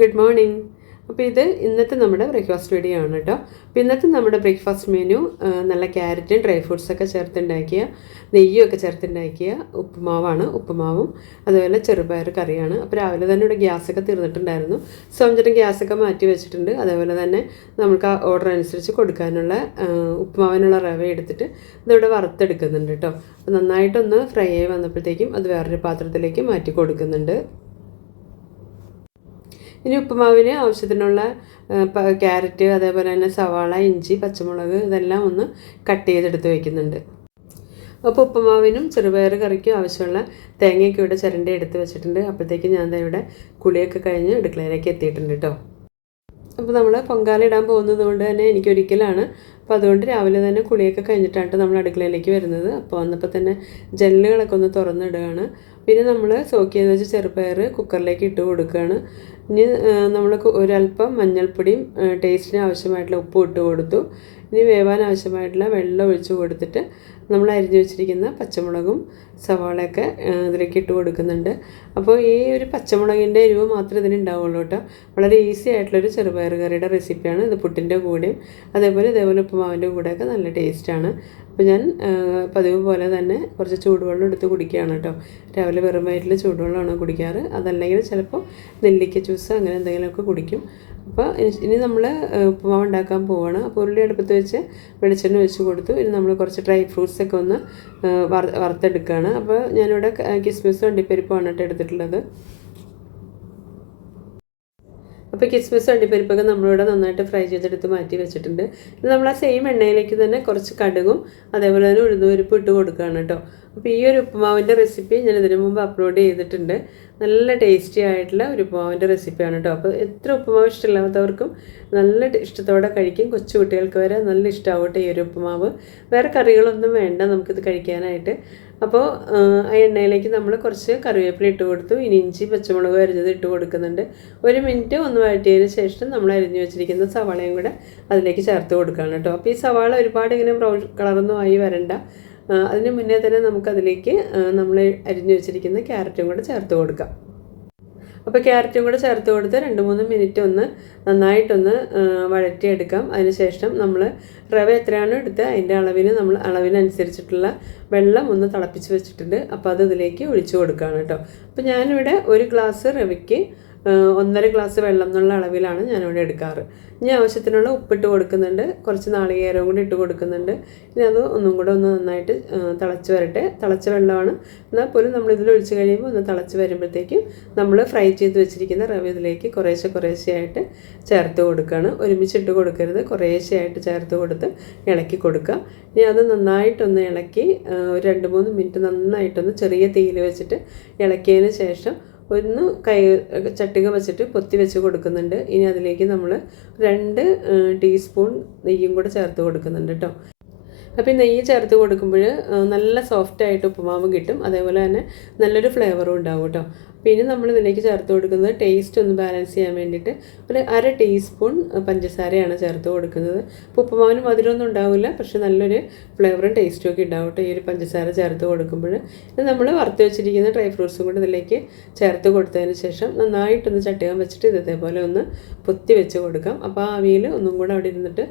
Good morning. അപ്പോൾ ഇത് ഇന്നത്തെ നമ്മുടെ ബ്രേക്ക്ഫാസ്റ്റ് വീഡിയോ ആണ് കേട്ടോ. അപ്പോൾ ഇന്നത്തെ നമ്മുടെ ബ്രേക്ക്ഫാസ്റ്റ് മെനു നല്ല ക്യാരറ്റും ഡ്രൈ ഫ്രൂട്ട്സൊക്കെ ചേർത്തുണ്ടാക്കിയ നെയ്യൊക്കെ ചേർത്തുണ്ടാക്കിയ ഉപ്പുമാവാണ് ഉപ്പുമാവും അതുപോലെ ചെറുപയർ കറിയാണ്. അപ്പോൾ രാവിലെ തന്നെ ഇവിടെ ഗ്യാസൊക്കെ തീർന്നിട്ടുണ്ടായിരുന്നു. സോ അഞ്ചിട്ട് ഗ്യാസൊക്കെ മാറ്റി വെച്ചിട്ടുണ്ട്. അതേപോലെ തന്നെ നമുക്ക് ആ ഓർഡർ അനുസരിച്ച് കൊടുക്കാനുള്ള ഉപ്പുമാവിനുള്ള റവ എടുത്തിട്ട് ഇതിവിടെ വറുത്തെടുക്കുന്നുണ്ട് കേട്ടോ. അപ്പോൾ നന്നായിട്ടൊന്ന് ഫ്രൈ ആയി വന്നപ്പോഴത്തേക്കും അത് വേറൊരു പാത്രത്തിലേക്ക് മാറ്റി കൊടുക്കുന്നുണ്ട്. ഇനി ഉപ്പുമാവിന് ആവശ്യത്തിനുള്ള ക്യാരറ്റ് അതേപോലെ തന്നെ സവാള ഇഞ്ചി പച്ചമുളക് ഇതെല്ലാം ഒന്ന് കട്ട് ചെയ്തെടുത്ത് വയ്ക്കുന്നുണ്ട് അപ്പോൾ ഉപ്പുമാവിനും ചെറുപയർ കറിക്കും ആവശ്യമുള്ള തേങ്ങയൊക്കെ ഇവിടെ ചിരണ്ടി എടുത്ത് വെച്ചിട്ടുണ്ട്. അപ്പോഴത്തേക്ക് ഞാൻ ഇവിടെ കുളിയൊക്കെ കഴിഞ്ഞ് അടുക്കളയിലേക്ക് എത്തിയിട്ടുണ്ട് കേട്ടോ. അപ്പോൾ നമ്മൾ പൊങ്കാല ഇടാൻ പോകുന്നത് കൊണ്ട് തന്നെ എനിക്കൊരിക്കലാണ് അപ്പോൾ അതുകൊണ്ട് രാവിലെ തന്നെ കുളിയൊക്കെ കഴിഞ്ഞിട്ടാണ് നമ്മൾ അടുക്കളയിലേക്ക് വരുന്നത്. അപ്പോൾ വന്നപ്പോൾ തന്നെ ജനലുകളൊക്കെ ഒന്ന് തുറന്നിടുകയാണ്. പിന്നെ നമ്മൾ സോക്ക് ചെയ്ത് വെച്ച ചെറുപയർ കുക്കറിലേക്ക് ഇട്ട് കൊടുക്കുകയാണ് ഇനി നമ്മൾ ഒരല്പം മഞ്ഞൾപ്പൊടിയും ടേസ്റ്റിന് ആവശ്യമായിട്ടുള്ള ഉപ്പും ഇട്ട് കൊടുത്തു. ഇനി വേവാൻ ആവശ്യമായിട്ടുള്ള വെള്ളം ഒഴിച്ച് കൊടുത്തിട്ട് നമ്മൾ അരിഞ്ഞു വെച്ചിരിക്കുന്ന പച്ചമുളകും സവാളയൊക്കെ ഇതിലേക്ക് ഇട്ട് കൊടുക്കുന്നുണ്ട്. അപ്പോൾ ഈ ഒരു പച്ചമുളകിന്റെ എരിവ് മാത്രമേ ഇതിന് ഉണ്ടാവുള്ളൂ കേട്ടോ. വളരെ ഈസി ആയിട്ടുള്ളൊരു ചെറുപയർ കറിയുടെ റെസിപ്പിയാണ് ഇത് പുട്ടിന്റെ കൂടെയും അതേപോലെ ഇതേപോലെ ഉപ്പുമാവിന്റെ കൂടെയൊക്കെ നല്ല ടേസ്റ്റാണ് അപ്പോൾ ഞാൻ പതിവ് പോലെ തന്നെ കുറച്ച് ചൂടുവെള്ളം എടുത്ത് കുടിക്കുകയാണ് കേട്ടോ. രാവിലെ വെറും വയറ്റിൽ ചൂടുവെള്ളമാണ് കുടിക്കാറ്. അതല്ലെങ്കിൽ ചിലപ്പോൾ നെല്ലിക്ക ജ്യൂസ് അങ്ങനെ എന്തെങ്കിലുമൊക്കെ കുടിക്കും. അപ്പോൾ ഇനി- നമ്മൾ ഉപ്പുമാവ് ഉണ്ടാക്കാൻ പോവുകയാണ് അപ്പോൾ ഉരുളി അടുപ്പത്ത് വെച്ച് വെളിച്ചെണ്ണ വെച്ച് കൊടുത്തു. ഇനി നമ്മൾ കുറച്ച് ഡ്രൈ ഫ്രൂട്ട്സ് ഒക്കെ ഒന്ന് വറുത്തെടുക്കുകയാണ് അപ്പോൾ ഞാനിവിടെ കിസ്മിസും അണ്ടിപ്പരിപ്പുമാണ് കേട്ടോ എടുത്തിട്ടുള്ളത്. അപ്പോൾ കിസ്മിസ് അണ്ടിപ്പരിപ്പൊക്കെ നമ്മളിവിടെ നന്നായിട്ട് ഫ്രൈ ചെയ്തെടുത്ത് മാറ്റി വെച്ചിട്ടുണ്ട്. നമ്മൾ ആ സെയിം എണ്ണയിലേക്ക് തന്നെ കുറച്ച് കടുകും അതേപോലെ തന്നെ ഉഴുന്നുപരിപ്പ് ഇട്ട് കൊടുക്കുകയാണ് കേട്ടോ അപ്പോൾ ഈ ഒരു ഉപ്പുമാവിന്റെ റെസിപ്പി ഞാൻ ഇതിനു മുമ്പ് അപ്ലോഡ് ചെയ്തിട്ടുണ്ട്. നല്ല ടേസ്റ്റി ആയിട്ടുള്ള ഒരു ഉപ്പുമാവിന്റെ റെസിപ്പിയാണ് കേട്ടോ അപ്പോൾ എത്ര ഉപ്പുമാവ് ഇഷ്ടമില്ലാത്തവർക്കും നല്ല ഇഷ്ടത്തോടെ കഴിക്കും. കൊച്ചു കുട്ടികൾക്ക് വരെ നല്ല ഇഷ്ടമാവട്ടെ ഈ ഒരു ഉപ്പുമാവ്. വേറെ കറികളൊന്നും വേണ്ട നമുക്കിത് കഴിക്കാനായിട്ട്. അപ്പോൾ ആ, എണ്ണയിലേക്ക് നമ്മൾ കുറച്ച് കറിവേപ്പില ഇട്ട് കൊടുത്തു. ഇനി ഇഞ്ചി പച്ചമുളക് അരിഞ്ഞത് ഇട്ട് കൊടുക്കുന്നുണ്ട്. ഒരു മിനിറ്റ് ഒന്ന് വഴറ്റിയതിന് ശേഷം നമ്മൾ അരിഞ്ഞു വെച്ചിരിക്കുന്ന സവാളയും കൂടെ അതിലേക്ക് ചേർത്ത് കൊടുക്കുകയാണ് കേട്ടോ. അപ്പോൾ ഈ സവാള ഒരുപാട് ഇങ്ങനെ ബ്രൗൺ കളറൊന്നും ആയി വരണ്ട. അതിന് മുന്നേ തന്നെ നമുക്കതിലേക്ക് നമ്മൾ അരിഞ്ഞു വെച്ചിരിക്കുന്ന ക്യാരറ്റും കൂടെ ചേർത്ത് കൊടുക്കാം. അപ്പോൾ ക്യാരറ്റും കൂടെ ചേർത്ത് കൊടുത്ത് രണ്ട് മൂന്ന് മിനിറ്റ് ഒന്ന് നന്നായിട്ടൊന്ന് വഴറ്റിയെടുക്കാം. അതിനുശേഷം നമ്മൾ റവ എത്രയാണോ എടുത്ത് അതിന്റെ അളവിന് നമ്മൾ അളവിനനുസരിച്ചിട്ടുള്ള വെള്ളം ഒന്ന് തിളപ്പിച്ച് വെച്ചിട്ടുണ്ട്. അപ്പോൾ അത് ഇതിലേക്ക് ഒഴിച്ചു കൊടുക്കുകയാണ് കേട്ടോ. അപ്പോൾ ഞാനിവിടെ ഒരു ഗ്ലാസ് റവയ്ക്ക് ഒന്നര ഗ്ലാസ് വെള്ളം എന്നുള്ള അളവിലാണ് ഞാനിവിടെ എടുക്കാറ്. ഇനി ആവശ്യത്തിനുള്ള ഉപ്പിട്ട് കൊടുക്കുന്നുണ്ട്. കുറച്ച് നാളികേരവും കൂടി ഇട്ട് കൊടുക്കുന്നുണ്ട്. ഇനി അത് ഒന്നും കൂടെ ഒന്ന് നന്നായിട്ട് തിളച്ച് വരട്ടെ. തിളച്ച വെള്ളമാണ്. എന്നാൽ പോലും നമ്മൾ ഇതിൽ ഒഴിച്ച് കഴിയുമ്പോൾ ഒന്ന് തിളച്ച് വരുമ്പോഴത്തേക്കും നമ്മൾ ഫ്രൈ ചെയ്ത് വെച്ചിരിക്കുന്ന റവ ഇതിലേക്ക് കുറേശ്ശെ കുറേശ്ശെയായിട്ട് ചേർത്ത് കൊടുക്കുകയാണ്. ഒരുമിച്ചിട്ട് കൊടുക്കരുത്. കുറേശ്ശെയായിട്ട് ചേർത്ത് കൊടുത്ത് ഇളക്കി കൊടുക്കുക. ഇനി അത് നന്നായിട്ടൊന്ന് ഇളക്കി ഒരു രണ്ട് മൂന്ന് മിനിറ്റ് നന്നായിട്ടൊന്ന് ചെറിയ തീയിൽ വെച്ചിട്ട് ഇളക്കിയതിന് ശേഷം ഒന്ന് കൈ ചട്ടിക വെച്ചിട്ട് പൊത്തി വെച്ച് കൊടുക്കുന്നുണ്ട്. ഇനി അതിലേക്ക് നമ്മൾ രണ്ട് ടീസ്പൂൺ നെയ്യും കൂടെ ചേർത്ത് കൊടുക്കുന്നുണ്ട് കേട്ടോ അപ്പോൾ ഈ നെയ്യ് ചേർത്ത് കൊടുക്കുമ്പോൾ നല്ല സോഫ്റ്റ് ആയിട്ട് ഉപ്പുമാവ് കിട്ടും. അതേപോലെ തന്നെ നല്ലൊരു ഫ്ലേവറും ഉണ്ടാവും കേട്ടോ. പിന്നെ നമ്മൾ ഇതിലേക്ക് ചേർത്ത് കൊടുക്കുന്നത് ടേസ്റ്റ് ഒന്ന് ബാലൻസ് ചെയ്യാൻ വേണ്ടിയിട്ട് ഒരു അര ടീസ്പൂൺ പഞ്ചസാരയാണ് ചേർത്ത് കൊടുക്കുന്നത്. അപ്പോൾ ഉപ്പുമാവിന് മധുരമൊന്നും ഉണ്ടാവില്ല പക്ഷെ നല്ലൊരു ഫ്ലേവറും ടേസ്റ്റും ഒക്കെ ഉണ്ടാവും കേട്ടോ ഈ ഒരു പഞ്ചസാര ചേർത്ത് കൊടുക്കുമ്പോൾ ഇത് നമ്മൾ വറുത്ത് വെച്ചിരിക്കുന്ന ഡ്രൈ ഫ്രൂട്ട്സും കൂടി ഇതിലേക്ക് ചേർത്ത് കൊടുത്തതിന് ശേഷം നന്നായിട്ടൊന്ന് ചട്ടയാൻ വെച്ചിട്ട് ഇത് ഇതേപോലെ ഒന്ന് പൊത്തി വെച്ച് കൊടുക്കാം. അപ്പോൾ ആ അവിയിൽ ഒന്നും കൂടെ അവിടെ ഇരുന്നിട്ട്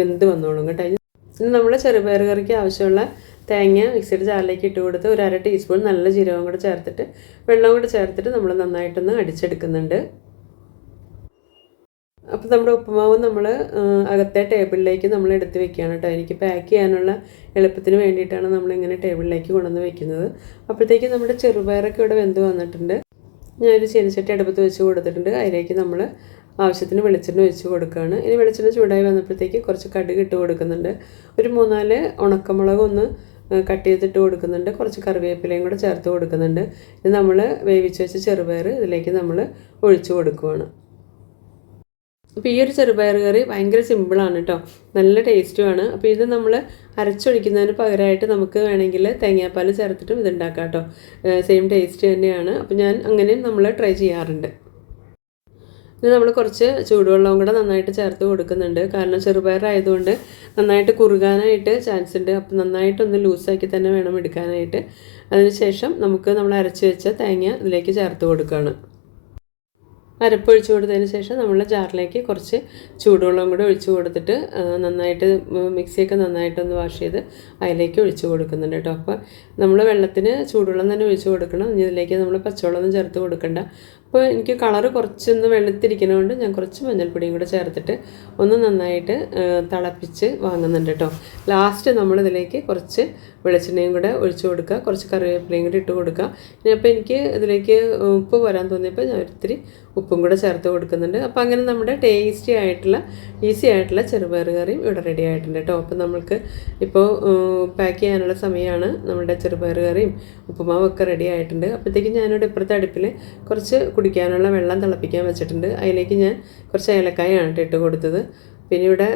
വെന്ത് വന്നോളും കേട്ടോ. ഇനി നമ്മൾ ചെറുപയർ കറിക്ക് ആവശ്യമുള്ള തേങ്ങ മിക്സിയുടെ ജാറിലേക്ക് ഇട്ട് കൊടുത്ത് ഒരു അര ടീസ്പൂൺ നല്ല ജീരകം കൂടെ ചേർത്തിട്ട് വെള്ളം കൂടെ ചേർത്തിട്ട് നമ്മൾ നന്നായിട്ടൊന്ന് അടിച്ചെടുക്കുന്നുണ്ട്. അപ്പോൾ നമ്മുടെ ഉപ്പുമാവ് നമ്മൾ അകത്തെ ടേബിളിലേക്ക് നമ്മൾ എടുത്ത് വെക്കുകയാണ് കേട്ടോ. എനിക്ക് പാക്ക് ചെയ്യാനുള്ള എളുപ്പത്തിന് വേണ്ടിയിട്ടാണ് നമ്മളിങ്ങനെ ടേബിളിലേക്ക് കൊണ്ടുവന്ന് വെക്കുന്നത്. അപ്പോഴത്തേക്ക് നമ്മുടെ ചെറുപയറൊക്കെ ഇവിടെ വെന്ത് വന്നിട്ടുണ്ട്. ഞാനൊരു ചീനച്ചട്ടി അടുപ്പത്ത് വെച്ച് കൊടുത്തിട്ടുണ്ട്. അതിലേക്ക് നമ്മൾ ആവശ്യത്തിന് വെളിച്ചെണ്ണ ഒഴിച്ച് കൊടുക്കുകയാണ്. ഇനി വെളിച്ചെണ്ണ ചൂടായി വന്നപ്പോഴത്തേക്ക് കുറച്ച് കടുക് ഇട്ട് കൊടുക്കുന്നുണ്ട്. ഒരു മൂന്നാൽ ഉണക്കമുളക് ഒന്ന് കട്ട് ചെയ്തിട്ട് കൊടുക്കുന്നുണ്ട്. കുറച്ച് കറിവേപ്പിലയും കൂടെ ചേർത്ത് കൊടുക്കുന്നുണ്ട്. ഇത് നമ്മൾ വേവിച്ച് വെച്ച ചെറുപയർ ഇതിലേക്ക് നമ്മൾ ഒഴിച്ചു കൊടുക്കുവാണ്. അപ്പോൾ ഈ ഒരു ചെറുപയർ കറി ഭയങ്കര സിമ്പിളാണ് കേട്ടോ. നല്ല ടേസ്റ്റുമാണ് അപ്പോൾ ഇത് നമ്മൾ അരച്ചൊഴിക്കുന്നതിന് പകരമായിട്ട് നമുക്ക് വേണമെങ്കിൽ തേങ്ങാപ്പാൽ ചേർത്തിട്ടും ഇതുണ്ടാക്കാം കേട്ടോ. സെയിം ടേസ്റ്റ് തന്നെയാണ്. അപ്പോൾ ഞാൻ അങ്ങനെയും നമ്മൾ ട്രൈ ചെയ്യാറുണ്ട്. ഇത് നമ്മൾ കുറച്ച് ചൂടുവെള്ളവും കൂടെ നന്നായിട്ട് ചേർത്ത് കൊടുക്കുന്നുണ്ട്. കാരണം ചെറുപയറായതുകൊണ്ട് നന്നായിട്ട് കുറുകാനായിട്ട് ചാൻസ് ഉണ്ട്. അപ്പോൾ നന്നായിട്ടൊന്ന് ലൂസാക്കി തന്നെ വേണം എടുക്കാനായിട്ട്. അതിനുശേഷം നമുക്ക് നമ്മൾ അരച്ച് വെച്ച തേങ്ങ ഇതിലേക്ക് ചേർത്ത് കൊടുക്കുകയാണ് അരപ്പ് ഒഴിച്ച് കൊടുത്തതിന് ശേഷം നമ്മൾ ജാറിലേക്ക് കുറച്ച് ചൂടുവെള്ളം കൂടെ ഒഴിച്ച് കൊടുത്തിട്ട് നന്നായിട്ട് മിക്സിയൊക്കെ നന്നായിട്ടൊന്ന് വാഷ് ചെയ്ത് അതിലേക്ക് ഒഴിച്ച് കൊടുക്കുന്നുണ്ട് കേട്ടോ. അപ്പോൾ നമ്മൾ വെള്ളത്തിന് ചൂടുവെള്ളം തന്നെ ഒഴിച്ച് കൊടുക്കണം. ഇനി ഇതിലേക്ക് നമ്മൾ പച്ചവെള്ളമൊന്നും ചേർത്ത് കൊടുക്കണ്ട. അപ്പോൾ എനിക്ക് കളറ് കുറച്ചൊന്ന് വെളുത്തിരിക്കുന്നതുകൊണ്ട് ഞാൻ കുറച്ച് മഞ്ഞൾപ്പൊടിയും കൂടെ ചേർത്തിട്ട് ഒന്ന് നന്നായിട്ട് തിളപ്പിച്ച് വാങ്ങുന്നുണ്ട് കേട്ടോ. ലാസ്റ്റ് നമ്മളിതിലേക്ക് കുറച്ച് വെളിച്ചെണ്ണയും കൂടെ ഒഴിച്ച് കൊടുക്കുക. കുറച്ച് കറിവേപ്പിലയും കൂടി ഇട്ട് കൊടുക്കുക. ഇനി അപ്പോൾ എനിക്ക് ഇതിലേക്ക് ഉപ്പ് വരാൻ തോന്നിയപ്പോൾ ഞാൻ ഒത്തിരി ഉപ്പും കൂടെ ചേർത്ത് കൊടുക്കുന്നുണ്ട്. അപ്പോൾ അങ്ങനെ നമ്മുടെ ടേസ്റ്റി ആയിട്ടുള്ള ഈസി ആയിട്ടുള്ള ചെറുപയർ കറിയും ഇവിടെ റെഡി ആയിട്ടുണ്ട് കേട്ടോ അപ്പോൾ നമ്മൾക്ക് ഇപ്പോൾ പാക്ക് ചെയ്യാനുള്ള സമയമാണ് നമ്മുടെ ചെറുപയർ കറിയും ഉപ്പുമാവൊക്കെ റെഡി ആയിട്ടുണ്ട്. അപ്പോഴത്തേക്കും ഞാനിവിടെ ഇപ്പുറത്തെ അടുപ്പിൽ കുറച്ച് കുടിക്കാനുള്ള വെള്ളം തിളപ്പിക്കാൻ വെച്ചിട്ടുണ്ട്. അതിലേക്ക് ഞാൻ കുറച്ച് ഏലക്കായാണ് ഇട്ട് കൊടുത്തത്. പിന്നെ ഇവിടെ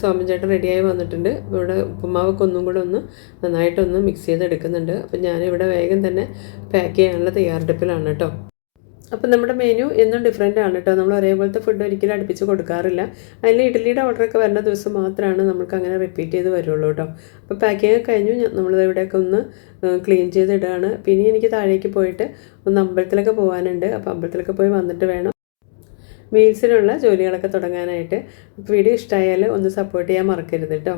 സോമൻ ചേട്ടൻ റെഡിയായി വന്നിട്ടുണ്ട്. ഇവിടെ ഉപ്പുമാവൊക്കെ ഒന്നും കൂടെ ഒന്ന് നന്നായിട്ടൊന്ന് മിക്സ് ചെയ്തെടുക്കുന്നുണ്ട്. അപ്പം ഞാനിവിടെ വേഗം തന്നെ പാക്ക് ചെയ്യാനുള്ള തയ്യാറെടുപ്പിലാണ് കേട്ടോ അപ്പം നമ്മുടെ മെനു എന്നും ഡിഫറെന്റ് ആണ് കേട്ടോ നമ്മൾ ഒരേപോലത്തെ ഫുഡ് ഒരിക്കലും അടുപ്പിച്ച് കൊടുക്കാറില്ല. അതിൽ ഇഡ്ഡലിയുടെ ഓർഡറൊക്കെ വരുന്ന ദിവസം മാത്രമാണ് നമുക്ക് അങ്ങനെ റിപ്പീറ്റ് ചെയ്ത് വരുള്ളൂ കേട്ടോ അപ്പോൾ പാക്കിംഗ് ഒക്കെ കഴിഞ്ഞു. നമ്മളിത് ഇവിടെയൊക്കെ ഒന്ന് ക്ലീൻ ചെയ്തിടുകയാണ് പിന്നെ എനിക്ക് താഴേക്ക് പോയിട്ട് ഒന്ന് അമ്പലത്തിലൊക്കെ പോകാനുണ്ട് അപ്പോൾ അമ്പലത്തിലൊക്കെ പോയി വന്നിട്ട് വേണം മീൽസിനുള്ള ജോലികളൊക്കെ തുടങ്ങാനായിട്ട്. വീഡിയോ ഇഷ്ടമായാൽ ഒന്ന് സപ്പോർട്ട് ചെയ്യാൻ മറക്കരുത് കേട്ടോ